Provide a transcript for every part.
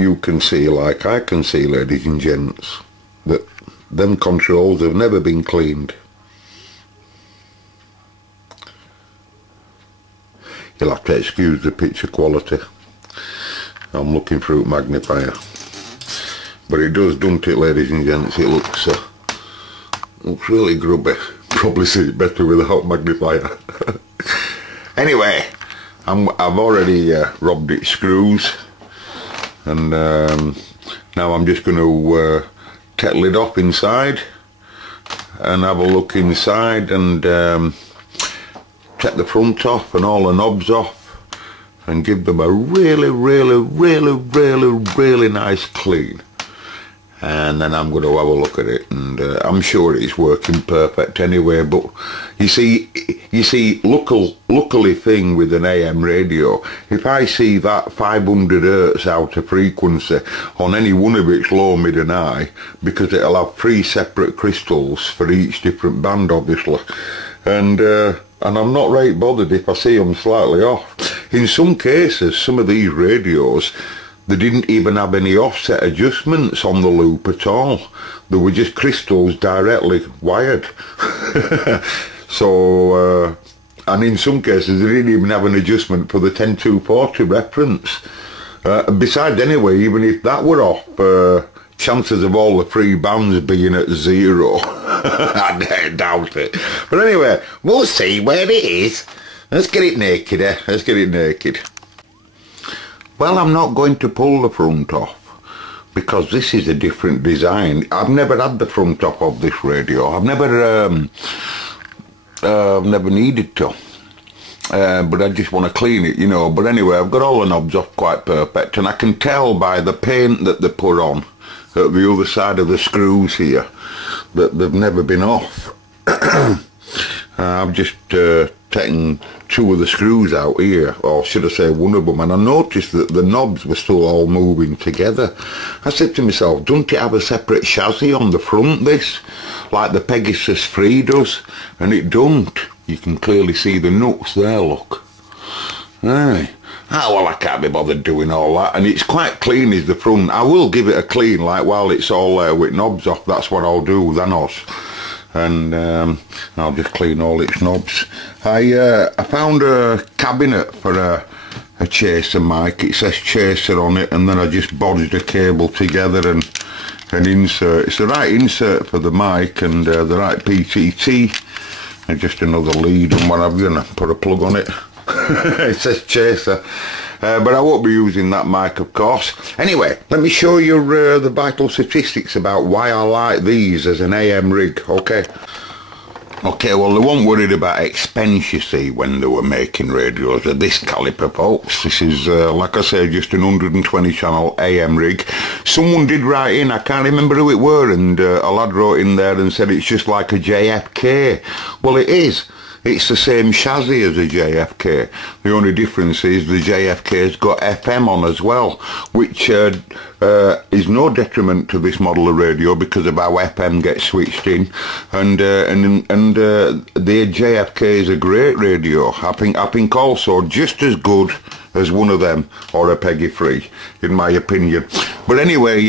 you can see, like I can see, ladies and gents, that them controls have never been cleaned. You'll have to excuse the picture quality. I'm looking through magnifier. But it does, don't it, ladies and gents? It looks really grubby. Probably see it better without magnifier. Anyway, I've already robbed its screws, and now I'm just going to take the lid off inside and have a look inside, and take the front off and all the knobs off and give them a really nice clean. And then I'm going to have a look at it, and I'm sure it's working perfect anyway. But you see, luckily thing with an AM radio, if I see that 500 hertz out of frequency on any one of its low, mid and high, because it'll have 3 separate crystals for each different band, obviously, and I'm not right bothered if I see them slightly off. In some cases, some of these radios, they didn't even have any offset adjustments on the loop at all. They were just crystals directly wired. So, and in some cases they didn't even have an adjustment for the 10240 reference. Besides, anyway, even if that were off, chances of all the 3 bands being at 0, I doubt it. But anyway, we'll see where it is. Let's get it naked, eh? Let's get it naked. Well, I'm not going to pull the front off, because this is a different design. I've never had the front off of this radio. I've never needed to. But I just want to clean it, you know. But anyway, I've got all the knobs off quite perfect, and I can tell by the paint that they put on at the other side of the screws here that they've never been off. I've just taken 2 of the screws out here, or should I say 1 of them, and I noticed that the knobs were still all moving together. I said to myself, don't it have a separate chassis on the front, this, like the Pegasus 3 does? And it don't. You can clearly see the nuts there, look. Aye. Ah, well, I can't be bothered doing all that, and it's quite clean is the front. I will give it a clean, like while it's all there with knobs off. That's what I'll do, Thanos. And I'll just clean all its knobs. I found a cabinet for a chaser mic. It says chaser on it, and then I just bodged a cable together and an insert. It's the right insert for the mic, and the right PTT, and just another lead and what have you, and I put a plug on it. It says chaser. But I won't be using that mic, of course. Anyway, let me show you the vital statistics about why I like these as an AM rig, okay? Okay, well, they weren't worried about expense, you see, when they were making radios of this caliper, folks. This is, like I said, just an 120 channel AM rig. Someone did write in, I can't remember who it were, and a lad wrote in there and said it's just like a JFK. Well, it is. It's the same chassis as a JFK. The only difference is the JFK's got FM on as well, which is no detriment to this model of radio because of how FM gets switched in. And the JFK is a great radio. I think also just as good as one of them, or a Peggy 3, in my opinion. But anyway,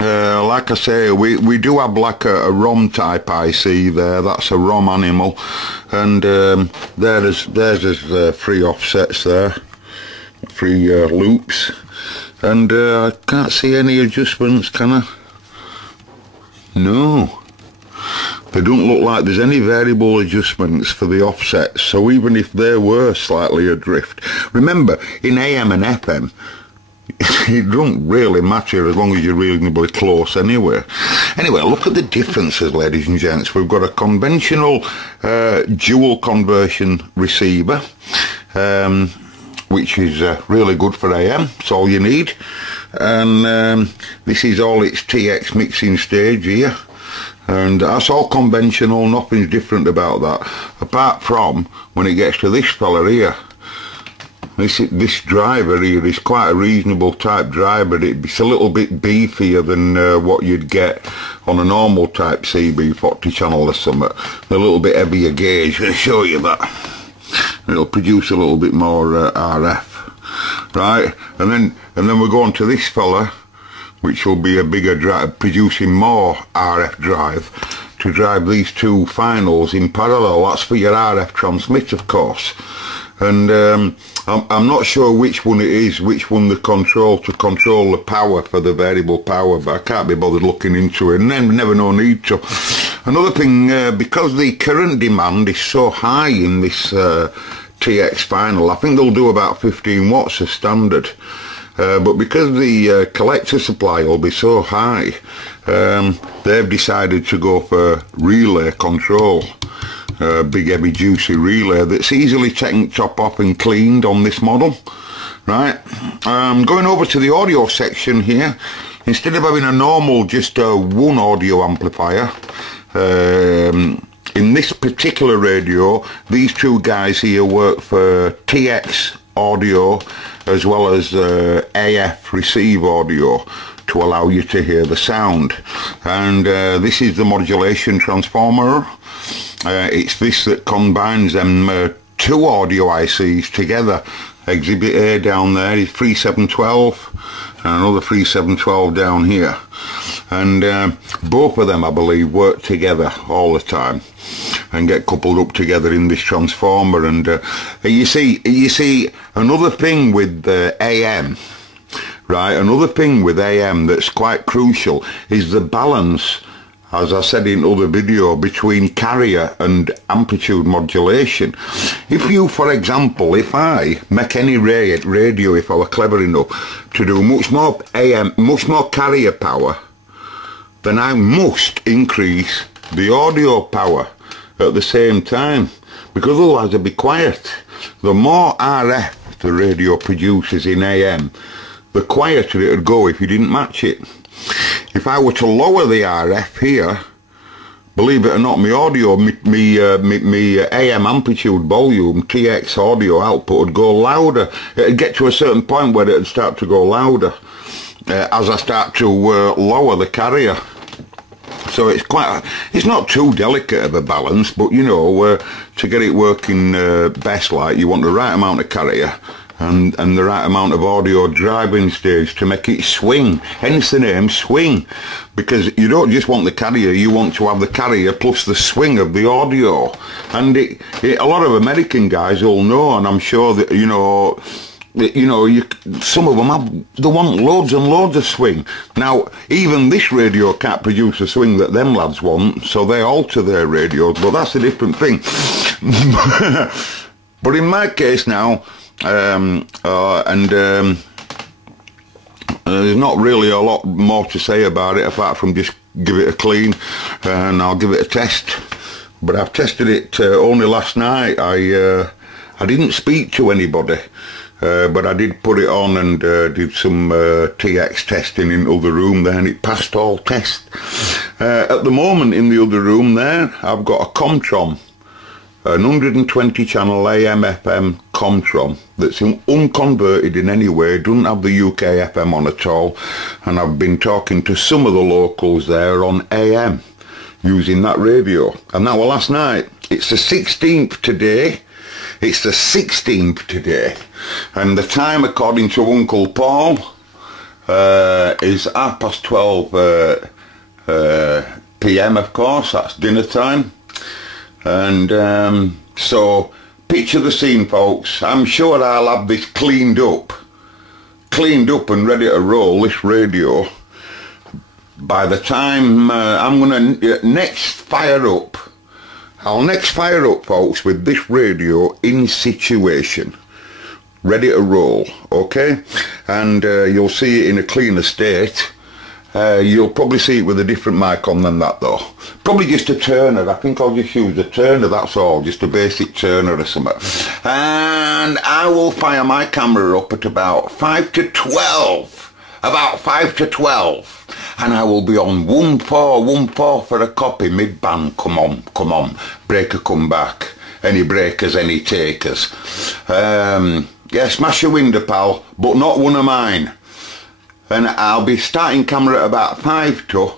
like I say, we do have like a ROM type IC there. That's a ROM animal, and there's 3 offsets there, 3 loops, and I can't see any adjustments, can I? No, they don't look like there's any variable adjustments for the offsets, so even if they were slightly adrift, remember in AM and FM it don't really matter as long as you're reasonably close anyway. Anyway, look at the differences, ladies and gents. We've got a conventional dual conversion receiver, which is really good for AM. It's all you need. And this is all its TX mixing stage here. And that's all conventional, nothing's different about that. Apart from when it gets to this fella here. This driver here is quite a reasonable type driver. It's a little bit beefier than what you'd get on a normal type CB40 channel or something. A little bit heavier gauge. I'll show you that. It'll produce a little bit more RF. right? And then we're going to this fella, which will be a bigger drive, producing more RF drive to drive these two finals in parallel. That's for your RF transmit, of course. And I'm not sure which one it is, which one the control to control the power for the variable power, but I can't be bothered looking into it, and then never no need to. Another thing, because the current demand is so high in this TX final, I think they'll do about 15 watts as standard. But because the collector supply will be so high, they've decided to go for relay control. Big heavy juicy relay that's easily taken top off and cleaned on this model. Right, going over to the audio section here, instead of having a normal just one audio amplifier, in this particular radio, these two guys here work for TX audio as well as AF receive audio to allow you to hear the sound. And this is the modulation transformer. It's this that combines them two audio ICs together. Exhibit A down there is 3712 and another 3712 down here, and both of them I believe work together all the time and get coupled up together in this transformer. And you see another thing with AM, right, another thing with AM that's quite crucial is the balance, as I said in other video, between carrier and amplitude modulation. If you, for example, if I make any radio, if I were clever enough to do much more AM, much more carrier power, then I must increase the audio power at the same time, because otherwise it'll be quiet. The more RF the radio produces in AM, the quieter it would go if you didn't match it. If I were to lower the RF here, believe it or not, my audio, me AM amplitude volume, TX audio output would go louder. It'd get to a certain point where it'd start to go louder as I start to lower the carrier. So it's not too delicate of a balance, but you know, to get it working best, like, you want the right amount of carrier and the right amount of audio driving stage to make it swing, hence the name swing, because you don't just want the carrier, you want to have the carrier plus the swing of the audio. And a lot of American guys will know, and I'm sure that some of them they want loads and loads of swing. Now even this radio can't produce the swing that them lads want, so they alter their radios, but that's a different thing. But in my case now, there's not really a lot more to say about it apart from just give it a clean and I'll give it a test. But I've tested it only last night. I didn't speak to anybody, but I did put it on and did some TX testing in the other room there, and it passed all tests. At the moment in the other room there, I've got a Comtron, an 120 channel AM FM Comtron that's unconverted in any way, doesn't have the UK FM on at all, and I've been talking to some of the locals there on AM using that radio, and that was last night. It's the 16th today. It's the 16th today, and the time according to Uncle Paul is 12:30 PM, of course, that's dinner time. And so picture the scene, folks. I'm sure I'll have this cleaned up and ready to roll, this radio, by the time I'm gonna next fire up. I'll next fire up, folks, with this radio in situation, ready to roll, okay? And you'll see it in a cleaner state. You'll probably see it with a different mic on than that though. Probably just a Turner. I think I'll just use a Turner, that's all. Just a basic Turner or something. And I will fire my camera up at about 5 to 12. About 5 to 12. And I will be on 1-4 for a copy mid-band. Come on. Breaker come back. Any breakers, any takers. Yeah, smash a window, pal, but not one of mine. And I'll be starting camera at about 5 to,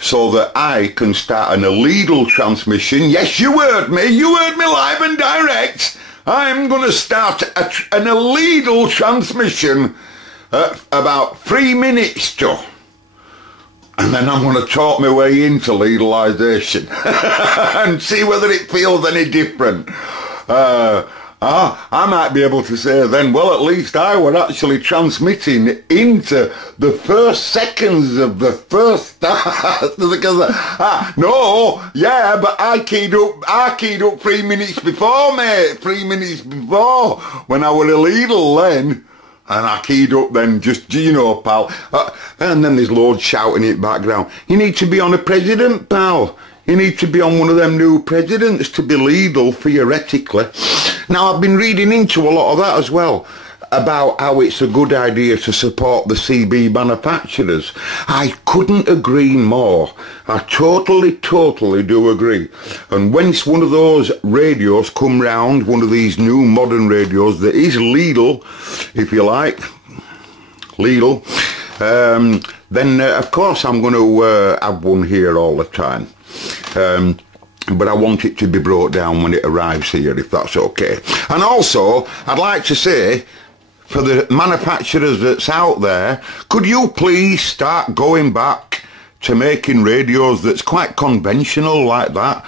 so that I can start an illegal transmission. Yes, you heard me live and direct. I'm going to start an illegal transmission at about 3 minutes to. And then I'm going to talk my way into legalisation and see whether it feels any different. I might be able to say then, well, at least I were actually transmitting into the first seconds of the first start. Because, no, yeah, but I keyed up 3 minutes before, mate. 3 minutes before, when I were illegal then. And I keyed up then, just, you know, pal. And then there's loads shouting in the background. You need to be on a president, pal. You need to be on one of them new presidents to be legal, theoretically. Now, I've been reading into a lot of that as well, about how it's a good idea to support the CB manufacturers. I couldn't agree more. I totally do agree. And once one of those radios come round, one of these new modern radios that is legal, if you like, legal, then of course I'm going to have one here all the time. But I want it to be brought down when it arrives here, if that's okay. And also, I'd like to say, for the manufacturers that's out there, could you please start going back to making radios that's quite conventional like that,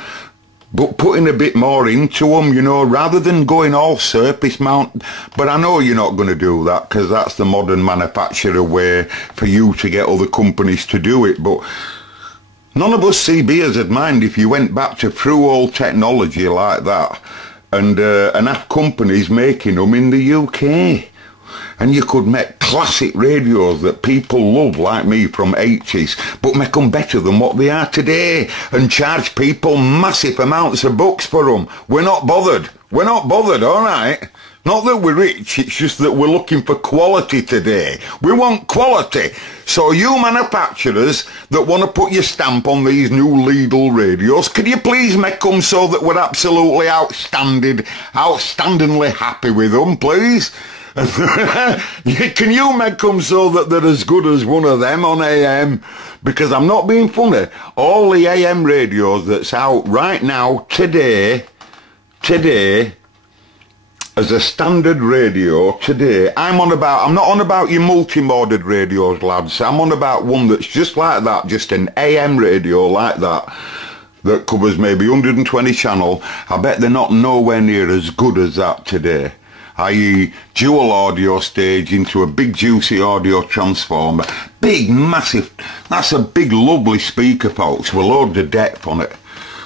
but putting a bit more into them, you know, rather than going all surface mount. But I know you're not going to do that, because that's the modern manufacturer way for you to get other companies to do it. But none of us CBers would mind if you went back to true old technology like that and have companies making them in the UK. And you could make classic radios that people love, like me, from 80s, but make them better than what they are today and charge people massive amounts of bucks for them. We're not bothered. We're not bothered, all right? Not that we're rich, it's just that we're looking for quality today. We want quality. So you manufacturers that want to put your stamp on these new legal radios, could you please make them so that we're absolutely outstandingly happy with them, please? Can you make them so that they're as good as one of them on AM? Because I'm not being funny. All the AM radios that's out right now, today, as a standard radio today, I'm not on about your multi-moded radios, lads. I'm on about one that's just like that, just an AM radio like that covers maybe 120 channel. I bet they're not nowhere near as good as that today. I.e. dual audio stage into a big juicy audio transformer. Big, massive, that's a big lovely speaker, folks, with loads of depth on it.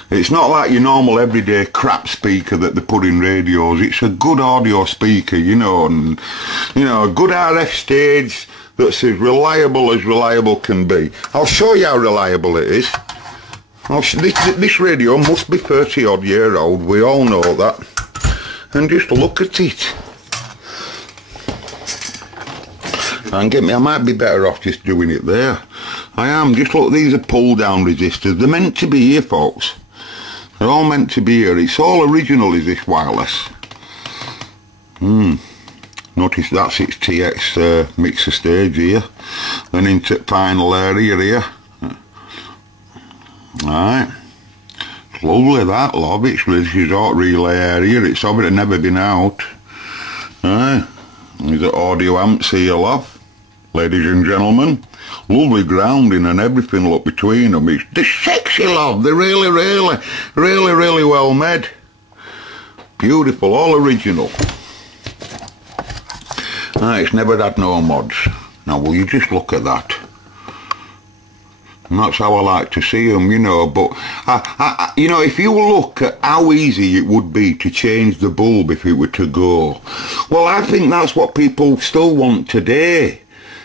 It's not like your normal everyday crap speaker that they put in radios. It's a good audio speaker, you know, and, you know, a good RF stage that's as reliable can be. I'll show you how reliable it is. This radio must be 30 odd year old, we all know that. And just look at it. And get me, I might be better off just doing it there. I am, just look, these are pull down resistors. They're meant to be here, folks. They're all meant to be here. It's all original, is this wireless. Notice that's its TX mixer stage here. Then into final area here. Alright. It's lovely that, love. This is hot relay area. It's obviously never been out. Alright. There's the audio amps here, love. Ladies and gentlemen. Lovely grounding and everything look between them. They're sexy, love. They're really well made. Beautiful, all original. It's never had no mods. Now will you just look at that? And that's how I like to see them, you know. But you know, if you look at how easy it would be to change the bulb if it were to go, well, I think that's what people still want today.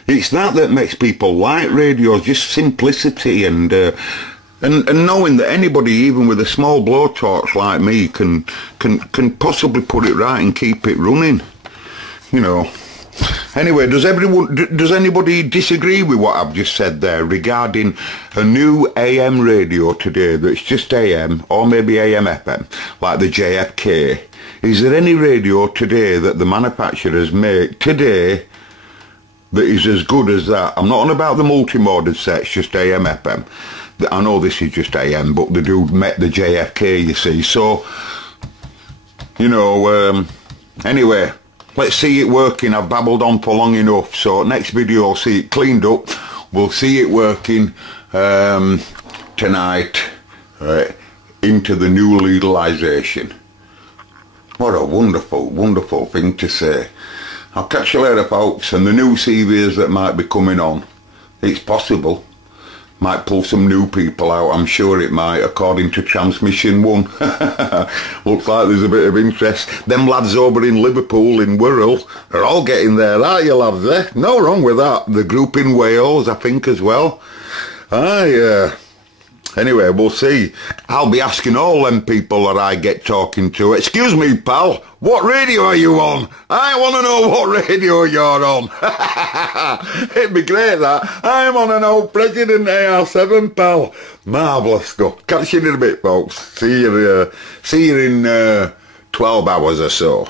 It's that makes people like radios, just simplicity and knowing that anybody, even with a small blowtorch like me, can possibly put it right and keep it running, you know. Anyway, does anybody disagree with what I've just said there regarding a new AM radio today that's just AM, or maybe AM FM, like the JFK? Is there any radio today that the manufacturers make today that is as good as that? I'm not on about the multi-moded sets, just AM FM. I know this is just AM, but they do make the JFK, you see. So, you know, Anyway, let's see it working. I've babbled on for long enough, so next video I'll see it cleaned up. We'll see it working tonight into the new legalisation. What a wonderful, wonderful thing to say. I'll catch you later, folks, and the new CVs that might be coming on. It's possible. Might pull some new people out, I'm sure it might, according to Transmission 1. Looks like there's a bit of interest. Them lads over in Liverpool, in Wirral, are all getting there, aren't you, lads, eh? No wrong with that. The group in Wales, I think, as well. Anyway, we'll see. I'll be asking all them people that I get talking to, excuse me, pal, what radio are you on? I want to know what radio you're on. It'd be great, that. I'm on an old President AR7, pal. Marvellous stuff. Catch you in a bit, folks. See you in 12 hours or so.